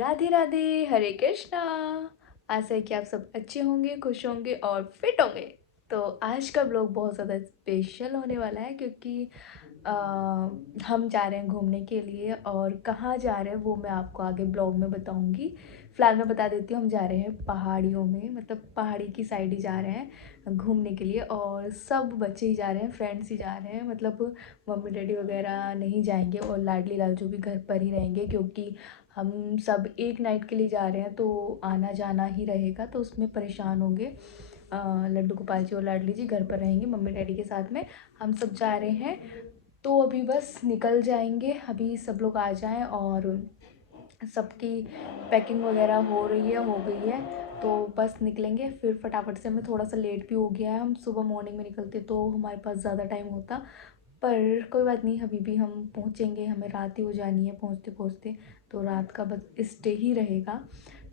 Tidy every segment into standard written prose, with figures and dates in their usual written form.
राधे राधे, हरे कृष्णा। आशा है कि आप सब अच्छे होंगे, खुश होंगे और फिट होंगे। तो आज का ब्लॉग बहुत ज़्यादा स्पेशल होने वाला है क्योंकि अ, हम जा रहे हैं घूमने के लिए और कहाँ जा रहे हैं वो मैं आपको आगे ब्लॉग में बताऊंगी। फ़िलहाल मैं बता देती हूँ, हम जा रहे हैं पहाड़ियों में, मतलब पहाड़ी की साइड ही जा रहे हैं घूमने के लिए और सब बच्चे ही जा रहे हैं, फ्रेंड्स ही जा रहे हैं। मतलब मम्मी डैडी वगैरह नहीं जाएंगे और लाडली लालजू भी घर पर ही रहेंगे क्योंकि हम सब एक नाइट के लिए जा रहे हैं तो आना जाना ही रहेगा, तो उसमें परेशान होंगे। लड्डू गोपाल जी और लाडली जी घर पर रहेंगे मम्मी डैडी के साथ में। हम सब जा रहे हैं तो अभी बस निकल जाएंगे, अभी सब लोग आ जाएं और सबकी पैकिंग वगैरह हो रही है, हो गई है, तो बस निकलेंगे फिर फटाफट से। हमें थोड़ा सा लेट भी हो गया है, हम सुबह मॉर्निंग में निकलते तो हमारे पास ज़्यादा टाइम होता, पर कोई बात नहीं, अभी भी हम पहुँचेंगे। हमें रात ही हो जानी है पहुँचते पहुँचते, तो रात का बस स्टे ही रहेगा।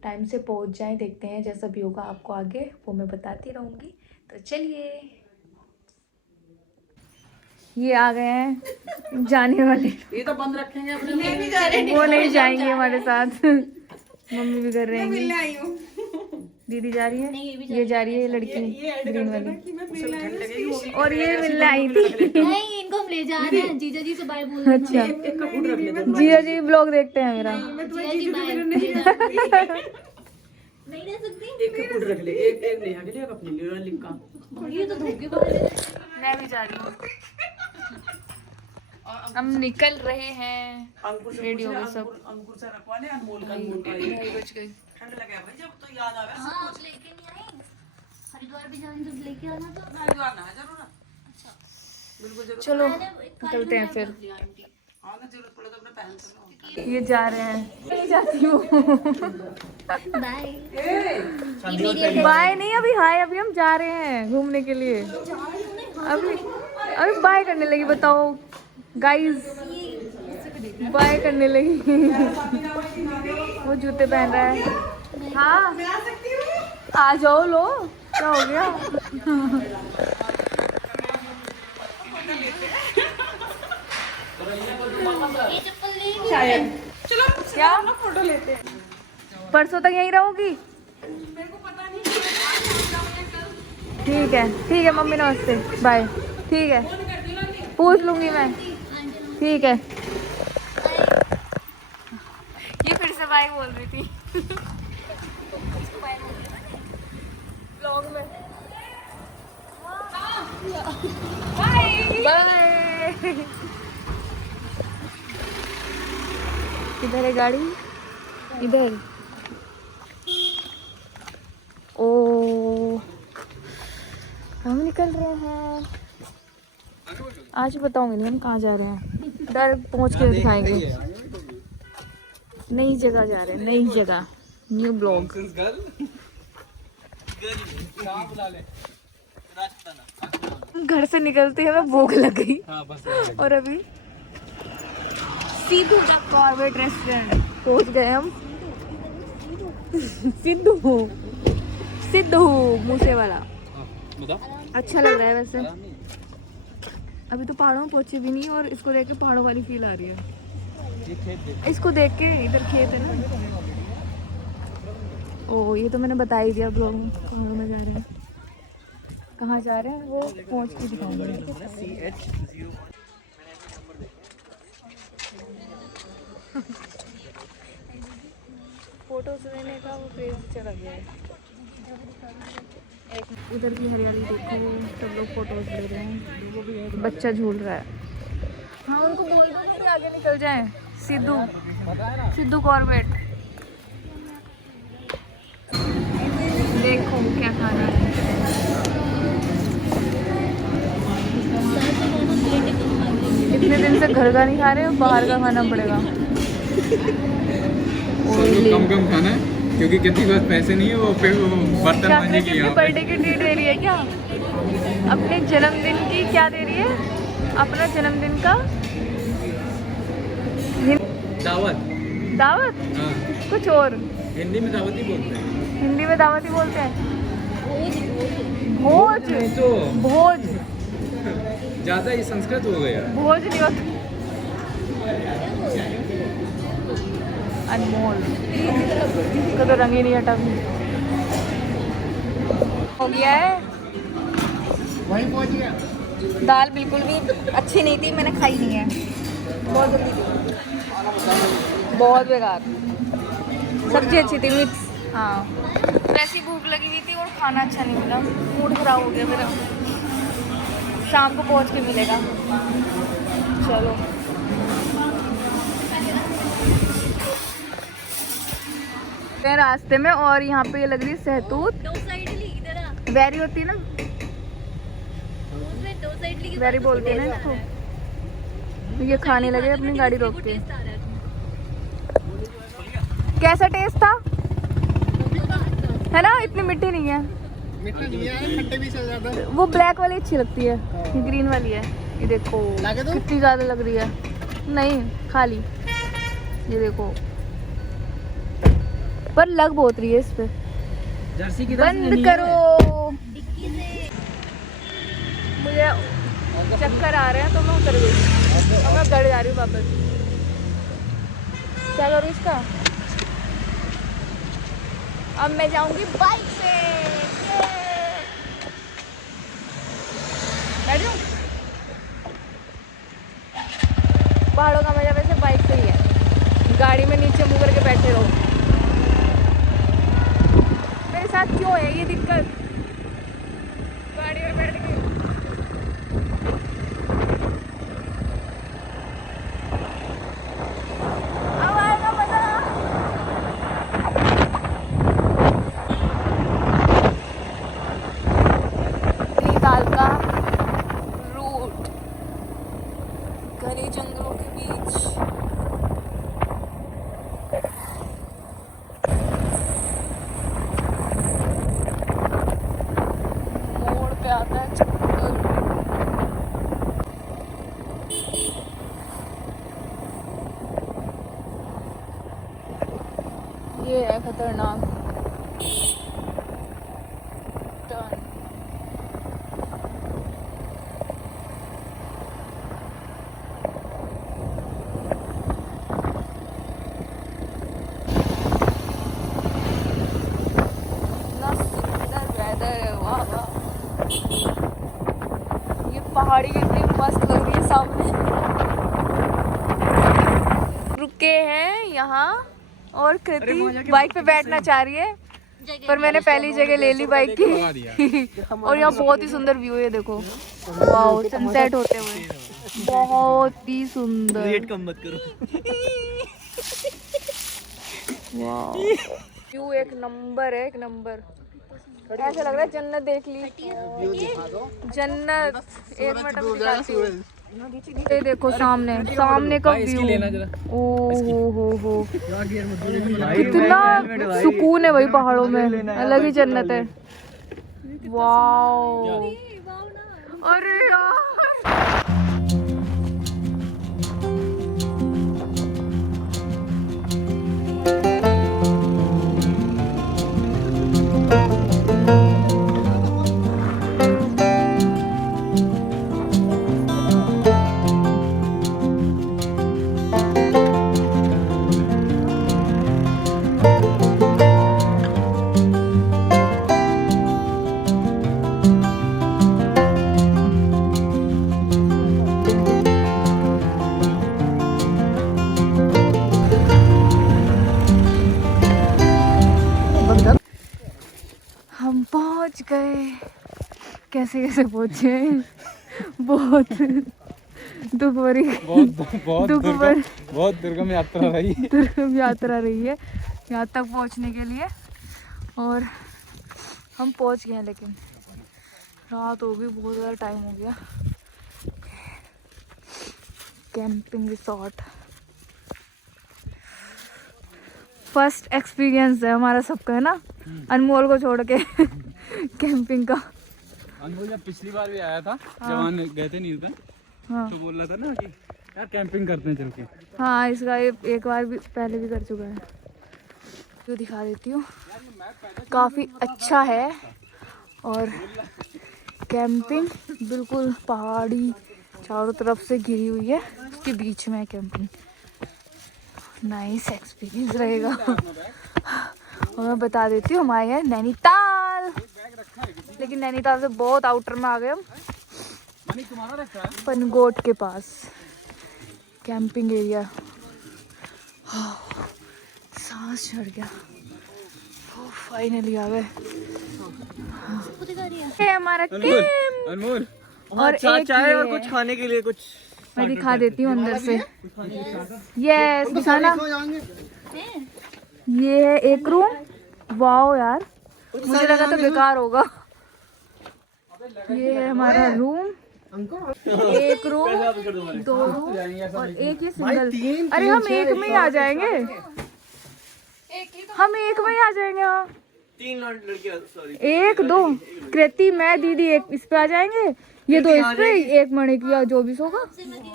टाइम से पहुँच जाएं, देखते हैं जैसा भी होगा आपको आगे वो मैं बताती रहूँगी। तो चलिए, ये आ गए हैं जाने वाले। ये तो बंद रखेंगे अपने वो नहीं जाएंगे हमारे साथ। मम्मी भी कर रही है, दीदी जा रही है, ये जा रही है लड़की ग्रीन वाली, और ये मिलने आई थी। नहीं, इनको हम ले जा रहे हैं, जीजा जी से बाय बोल रहे हैं। अच्छा, एक का फूड रख ले दो। जिया जी ब्लॉग देखते हैं मेरा। जीजा जी बाय नहीं रह सकती। एक का फूड रख ले, एक नेहा के लिए, एक अपने लिए, लिख का। ये तो धोखेबाज है। मैं भी जा रही हूँ, हम निकल रहे हैं। अंकुर से रेडी हो गए पूछ ले, सब। अंकुर से रखवाने, अनमोल का, अनमोल का ये। 2:30 बज गए। ठंड लगे भाई, जब तो याद आवे सब हाँ, कुछ। आप लेके नहीं आई हरिद्वार भी जाने जब लेके आना तो। हरिद्वार ना जरूर ना। अच्छा, बिल्कुल जरूर। चलो मैंने एक निकलते हैं फिर। हाँ ना, जरूरत पड़े तो अपने पहन सकते ये जा रहे हैं, नहीं जाती हूँ। बाय। बाय नहीं, अभी हाय, अभी हम जा रहे हैं घूमने के लिए। अभी अभी बाय करने लगी, बताओ गाइस, बाय करने लगी। वो जूते पहन रहा है। हाँ आ जाओ, लो क्या हो गया। ये चप्पल ले ली। शायद। चलो क्या फोटो लेते हैं। परसों तक यहीं रहूंगी? मेरे को पता नहीं। ठीक है मम्मी, नमस्ते, बाय। ठीक है, पूछ लूंगी मैं। ठीक है, ये फिर से बाय बोल रही थी ब्लॉग में। बाय। किधर है गाड़ी? इधर। ओ, हम निकल रहे हैं। आज बताऊंगी नहीं हम कहाँ जा रहे हैं, डायरेक्ट पहुंच के दिखाएंगे। नई जगह जा रहे हैं, नई जगह, न्यू ब्लॉग। घर से निकलते ही हमें भूख लग गई और अभी सीधू तक कॉर्बेट रेस्टोरेंट पहुंच गए हम। सिद्धू सिद्धू मूसे वाला अच्छा लग रहा है वैसे। अभी तो पहाड़ों में पहुंचे भी नहीं और इसको देख के पहाड़ों वाली फील आ रही है। इसको देख के, इधर खेत है ना। ओ, ये तो मैंने बता ही दिया ब्लॉग में कहाँ में जा रहे हैं, कहाँ जा रहे हैं वो पहुंच के दिखाऊंगे। फोटोज लेने का वो क्रेज चला गया है। इधर की हरियाली देखो, सब लोग फोटोज ले रहे हैं, बच्चा झूल रहा है। हाँ, उनको बोल दो ना कि आगे निकल जाएं। सिद्धू कॉर्बेट। देखो क्या खाना है। इतने दिन से घर का नहीं खा रहे, बाहर का खाना पड़ेगा। कम कम खाना है क्योंकि किसी के पास पैसे नहीं है, वो बर्तन मांझने की यहाँ पे। बर्थडे की ट्रीट दे रही है क्या? अपने जन्मदिन की क्या दे रही है? अपना जन्मदिन का दावत। दावत? हाँ, कुछ और हिंदी में दावत ही बोलते हैं। हिंदी में दावत ही बोलते हैं। भोज। नहीं तो भोज ज्यादा ही संस्कृत हो गया। भोज नहीं होता। अनमोल, इसका तो रंग ही नहीं हटा भी। हो गया है, वहीं पहुंच गया। दाल बिल्कुल भी अच्छी नहीं थी, मैंने खाई नहीं है, बहुत गंदी थी, बहुत बेकार। सब्जी अच्छी थी, मिक्स। हाँ, वैसी भूख लगी हुई थी और खाना अच्छा नहीं मिला, मूड खराब हो गया मेरा। शाम को पहुंच के मिलेगा। चलो रास्ते में, और यहाँ पे ये लग रही है सहतूत। वेरी होती है ना, वेरी बोलते हैं ना इसको। ये खाने लगे अपनी गाड़ी रोक के। कैसा टेस्ट था? है ना, इतनी मीठी नहीं है, मीठा नहीं है, खट्टे भी से ज्यादा। वो ब्लैक वाली अच्छी लगती है, ये ग्रीन वाली है। ये देखो कितनी ज्यादा लग रही है। नहीं, खाली ये देखो, पर लग बहुत रही है इस पे। जर्सी की बंद करो, मुझे चक्कर आ रहे हैं तो मैं उतर गई, अब मैं घर जा रही हूँ वापस। क्या करूँ इसका? अब मैं जाऊंगी बाइक से। बैठ जाऊं? पहाड़ों का मजा वैसे बाइक से ही है, गाड़ी में नीचे मुंह करके बैठे रहो। मेरे साथ क्यों है ये दिक्कत? गाड़ी में बैठ के अब आएगा मजा। नैनीताल का रूट, घने जंगलों के बीच। मोड़ पे आता है जंगल। ये है खतरनाक टर्न। इतना सुंदर वेदर है, वाह वाह। ये पहाड़ी इतनी मस्त लग रही है सामने। रुके हैं यहाँ और कृति बाइक पे बैठना चाह रही है, पर मैंने पहली जगह ले ली बाइक की। और यहाँ बहुत ही सुंदर व्यू है, देखो वाओ, सनसेट होते हुए, बहुत ही सुंदर। रेट कम मत करो। वाओ, व्यू एक नंबर है, एक नंबर। ऐसा लग रहा है जन्नत देख ली, जन्नत। एक मिनट में दिखाती हूँ। ये देखो सामने, सामने का व्यू। ओ हो, कितना सुकून है भाई पहाड़ों में, अलग ही जन्नत है। वाओ, अरे यार हम पहुंच गए। कैसे कैसे पहुंचे, बहुत दुख भरी, बहुत दुर्गम यात्रा रही। दुर्गम यात्रा रही है यहाँ तक पहुंचने के लिए, और हम पहुंच गए हैं, लेकिन रात हो गई, बहुत ज़्यादा टाइम हो गया। कैंपिंग रिसोर्ट, फर्स्ट एक्सपीरियंस है हमारा सबका, है ना, अनमोल को छोड़ के कैंपिंग का। अनमोल जब पिछली बार भी आया था, जवान गए थे न्यूज़ में, तो बोल रहा था ना कि यार कैंपिंग करते हैं चल के। हाँ, इसका एक बार भी पहले भी कर चुका है। जो दिखा देती हूँ, काफ़ी अच्छा है। और कैंपिंग बिल्कुल पहाड़ी चारों तरफ से घिरी हुई है, उसके बीच में है कैंपिंग। नाइस एक्सपीरियंस रहेगा। और मैं बता देती हूँ, हम आए हैं नैनीताल, लेकिन नैनीताल से बहुत आउटर में आ गए हम, पनगोट के पास कैंपिंग एरिया। सांस चढ़ गया, फाइनली आ गए। ये हमारा कैंप। अनमोल और एक चाय और ये कुछ खाने के लिए कुछ मैं दिखा देती हूँ अंदर से। यस दिखाना। ये है एक रूम। वाओ यार, मुझे लगा था बेकार होगा। ये है हमारा रूम, एक रूम, दो रूम और एक ही सिंगल। अरे हम एक में ही आ जाएंगे, हम एक में ही आ जाएंगे। हाँ 3 लड़कियां, सॉरी, 1 2 कृति मैं दीदी एक इस पे आ जाएंगे, ये 2 इस पे, एक मणि की जो भी होगा।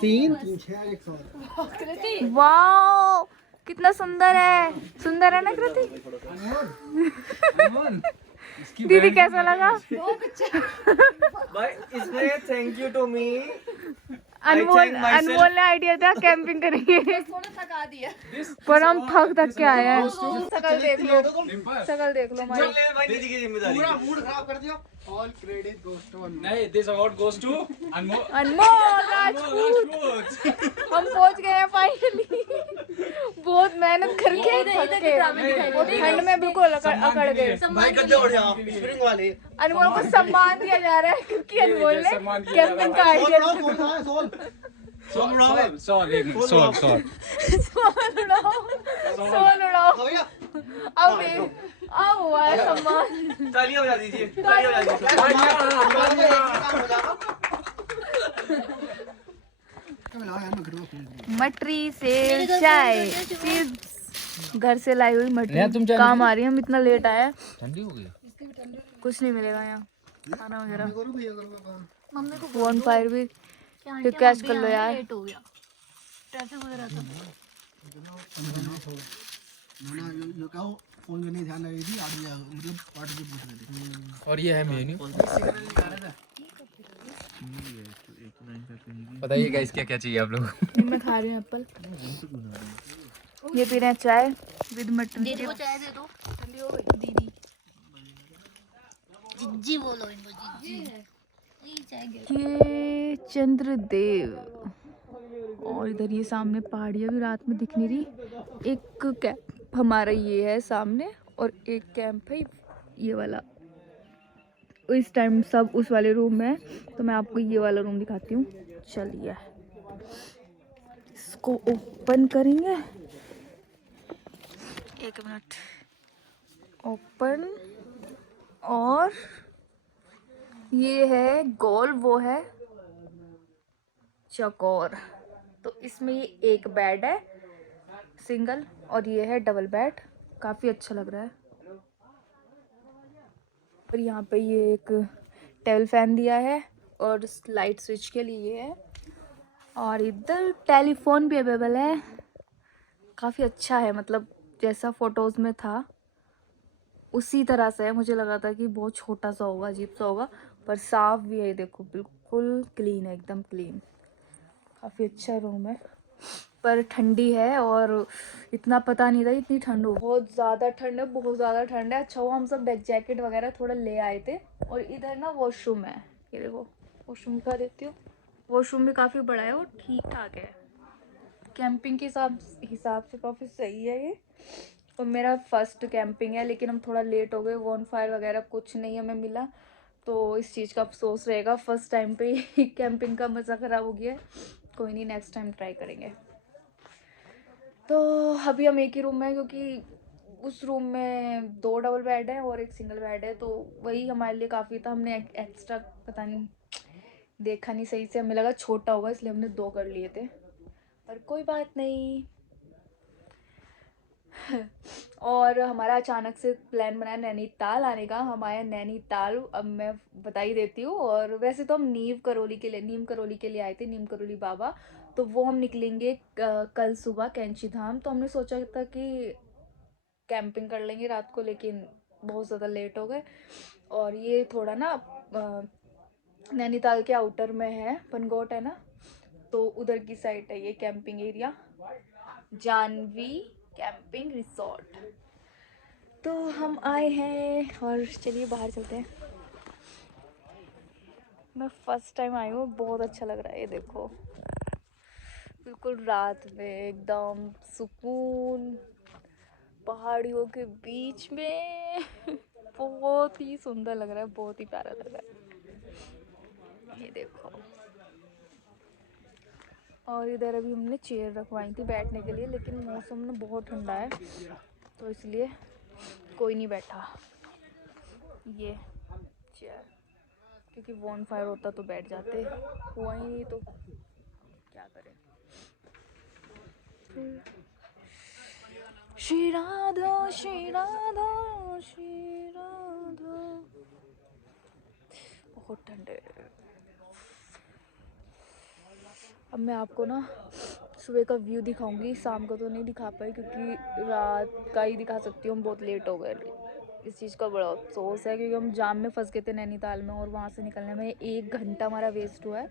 3 3 6 100। वाओ कितना सुंदर है ना कृति? दीदी कैसा लगा? भाई इसमें थैंक यू टू मी। अनमोल ने आइडिया दिया कैंपिंग करेंगे, थका दिया। पर हम थक के आए हैं। शकल देख लो हमारी। भाई दीदी की जिम्मेदारी। पूरा मूड खराब कर दिया। ऑल क्रेडिट गोस टू नहीं, दिस अवार्ड गोes to अनमोल अनमोल राजपूत। हम पहुंच गए हैं फाइनली, बहुत मेहनत करके थक के, वो ठंड में बिल्कुल अकड़ गए। भाई गद्दे उठ जाओ, स्प्रिंग वाले। अनमोल को सम्मान दिया जा रहा है क्योंकि अनमोल ने कैंपिंग का आइडिया सोल उड़ाओ, सोल उड़ाओ। अब हुआ है सम्मान। तालियां बजा दीजिए, तालियां बजा दीजिए। मटरी से चाय, चिप्स, घर से लाई हुई मटरी काम आ रही है। हम इतना लेट आए, ठंडी हो गई। कुछ नहीं मिलेगा यहाँ खाना वगैरह। मम्मी को वन फायर भी फिर कैच कर लो यार। लेट हो गया, ट्रैफिक वगैरह था। जो कहो फोन करने ध्यान रही थी, आगे मतलब पार्ट भी पूछ रहे थे। और ये है मेन्यू। बताइए गाइस क्या क्या चाहिए आप लोग? मैं खा रही हूँ एप्पल, ये पी रहे हैं चाय विद मटन दीदी को चिप्स। चाय दे दो, ठंडी हो गई। दीदी जिज्जी बोलो इनको, जिज्जी। चाय गिर। ये चंद्रदेव, और इधर ये सामने पहाड़ियाँ भी रात में दिख नहीं रही। एक कैंप हमारा ये है सामने, और एक कैंप है ये वाला। इस टाइम सब उस वाले रूम में है, तो मैं आपको ये वाला रूम दिखाती हूँ। चलिए इसको ओपन करेंगे, 1 मिनट। ओपन, और ये है गोल, वो है चौकोर। तो इसमें ये एक बेड है सिंगल, और ये है डबल बेड। काफ़ी अच्छा लग रहा है। और यहाँ पे ये एक टेबल फैन दिया है, और लाइट स्विच के लिए है, और इधर टेलीफोन भी अवेलेबल है। काफ़ी अच्छा है, मतलब जैसा फोटोज़ में था उसी तरह से है। मुझे लगा था कि बहुत छोटा सा होगा, अजीब सा होगा, पर साफ भी है। देखो बिल्कुल क्लीन है, एकदम क्लीन। काफ़ी अच्छा रूम है, पर ठंडी है, और इतना पता नहीं था इतनी ठंड हो। बहुत ज़्यादा ठंड है, बहुत ज़्यादा ठंड है। अच्छा हुआ हम सब बैक जैकेट वगैरह थोड़ा ले आए थे। और इधर ना वॉशरूम है, ये देखो वॉशरूम दिखा देती हूँ। वॉशरूम भी काफ़ी बड़ा है और ठीक ठाक है, कैंपिंग के हिसाब से काफ़ी सही है ये। और मेरा फर्स्ट कैंपिंग है, लेकिन हम थोड़ा लेट हो गए, वन फायर वगैरह कुछ नहीं हमें मिला, तो इस चीज़ का अफसोस रहेगा। फर्स्ट टाइम पे ही कैंपिंग का मज़ा ख़राब हो गया है। कोई नहीं, नेक्स्ट टाइम ट्राई करेंगे। तो अभी हम एक ही रूम में हैं, क्योंकि उस रूम में 2 डबल बेड है और एक सिंगल बेड है, तो वही हमारे लिए काफ़ी था। हमने एक्स्ट्रा पता नहीं देखा नहीं सही से, हमें लगा छोटा होगा, इसलिए हमने 2 कर लिए थे, पर कोई बात नहीं। और हमारा अचानक से प्लान बना नैनीताल आने का। हम आए नैनीताल, अब मैं बता ही देती हूँ। और वैसे तो हम नीम करौली के लिए आए थे, नीम करौली बाबा। तो वो हम निकलेंगे कल सुबह कैंची धाम। तो हमने सोचा था कि कैंपिंग कर लेंगे रात को, लेकिन बहुत ज़्यादा लेट हो गए। और ये थोड़ा ना नैनीताल के आउटर में है, पनगोट है ना, तो उधर की साइड है ये camping area. Janvi camping resort. तो हम आए हैं और चलिए बाहर चलते हैं। मैं फर्स्ट टाइम आई हूँ, बहुत अच्छा लग रहा है। ये देखो बिल्कुल रात में एकदम सुकून पहाड़ियों के बीच में बहुत ही सुंदर लग रहा है, बहुत ही प्यारा लग रहा है। ये देखो, और इधर अभी हमने चेयर रखवाई थी बैठने के लिए, लेकिन मौसम ना बहुत ठंडा है तो इसलिए कोई नहीं बैठा। ये चेयर, क्योंकि वॉन फायर होता तो बैठ जाते, हुआ ही नहीं तो क्या करें। श्री राधा श्री राधा श्री राधा। बहुत ठंडे। अब मैं आपको ना सुबह का व्यू दिखाऊंगी, शाम को तो नहीं दिखा पाई क्योंकि रात का ही दिखा सकती हूँ। हम बहुत लेट हो गए, इस चीज़ का बड़ा अफसोस है क्योंकि हम जाम में फंस गए थे नैनीताल में, और वहाँ से निकलने में 1 घंटा हमारा वेस्ट हुआ है।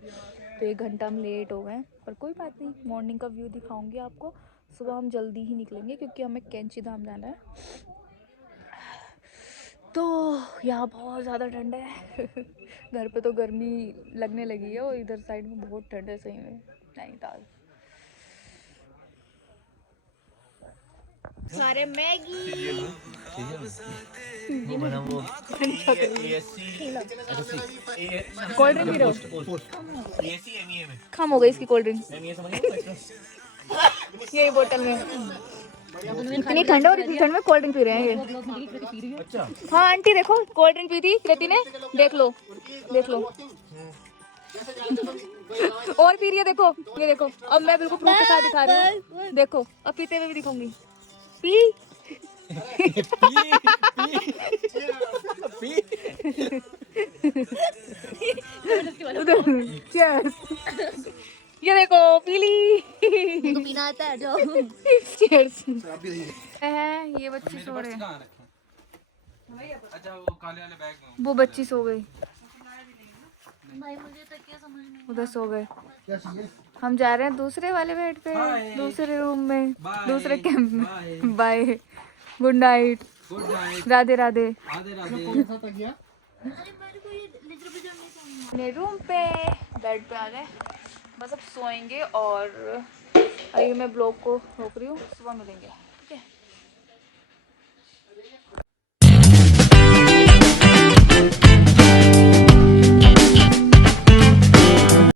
तो 1 घंटा हम लेट हो गए, पर कोई बात नहीं, मॉर्निंग का व्यू दिखाऊंगी आपको। सुबह हम जल्दी ही निकलेंगे क्योंकि हमें कैंची धाम जाना है। तो यहाँ बहुत ज़्यादा ठंड है घर पे तो गर्मी लगने लगी है, और इधर साइड में बहुत ठंड है सही में, नैनीताल। सारे मैगी वो बना वो कोल्ड ड्रिंक पी रहे हो? एसी में कम हो गई इसकी कोल्ड ड्रिंक ये समझ यही बोतल में। इतनी ठंड है और इतनी ठंड में कोल्ड ड्रिंक पी रहे हैं ये। अच्छा हाँ आंटी देखो, कोल्ड ड्रिंक पी थी कृति ने, देख लो देख लो। और पी रही है, देखो ये देखो। अब मैं बिल्कुल प्रूफ के साथ दिखा रही हूँ, देखो अब पीते हुए भी दिखाऊंगी। पी ये देखो पीली। पीना आता है जो चीयर्स। ये बच्ची सो रहे हैं, कहाँ रखे? अच्छा वो काले वाले बैग में। वो बच्ची सो गई, भाई मुझे तो क्या समझ में उधर सो गए। हम जा रहे हैं दूसरे वाले बेड पे, दूसरे रूम में, दूसरे कैंप में। Bye, good night, good night, Radhe Radhe. Radhe Radhe. अरे मेरे को ये लेजर पिजामा नहीं पहनना। अपने रूम पे बेड पे आ गए, बस अब सोएंगे। और अभी मैं ब्लॉग को रोक रही हूँ, सुबह मिलेंगे, ठीक है।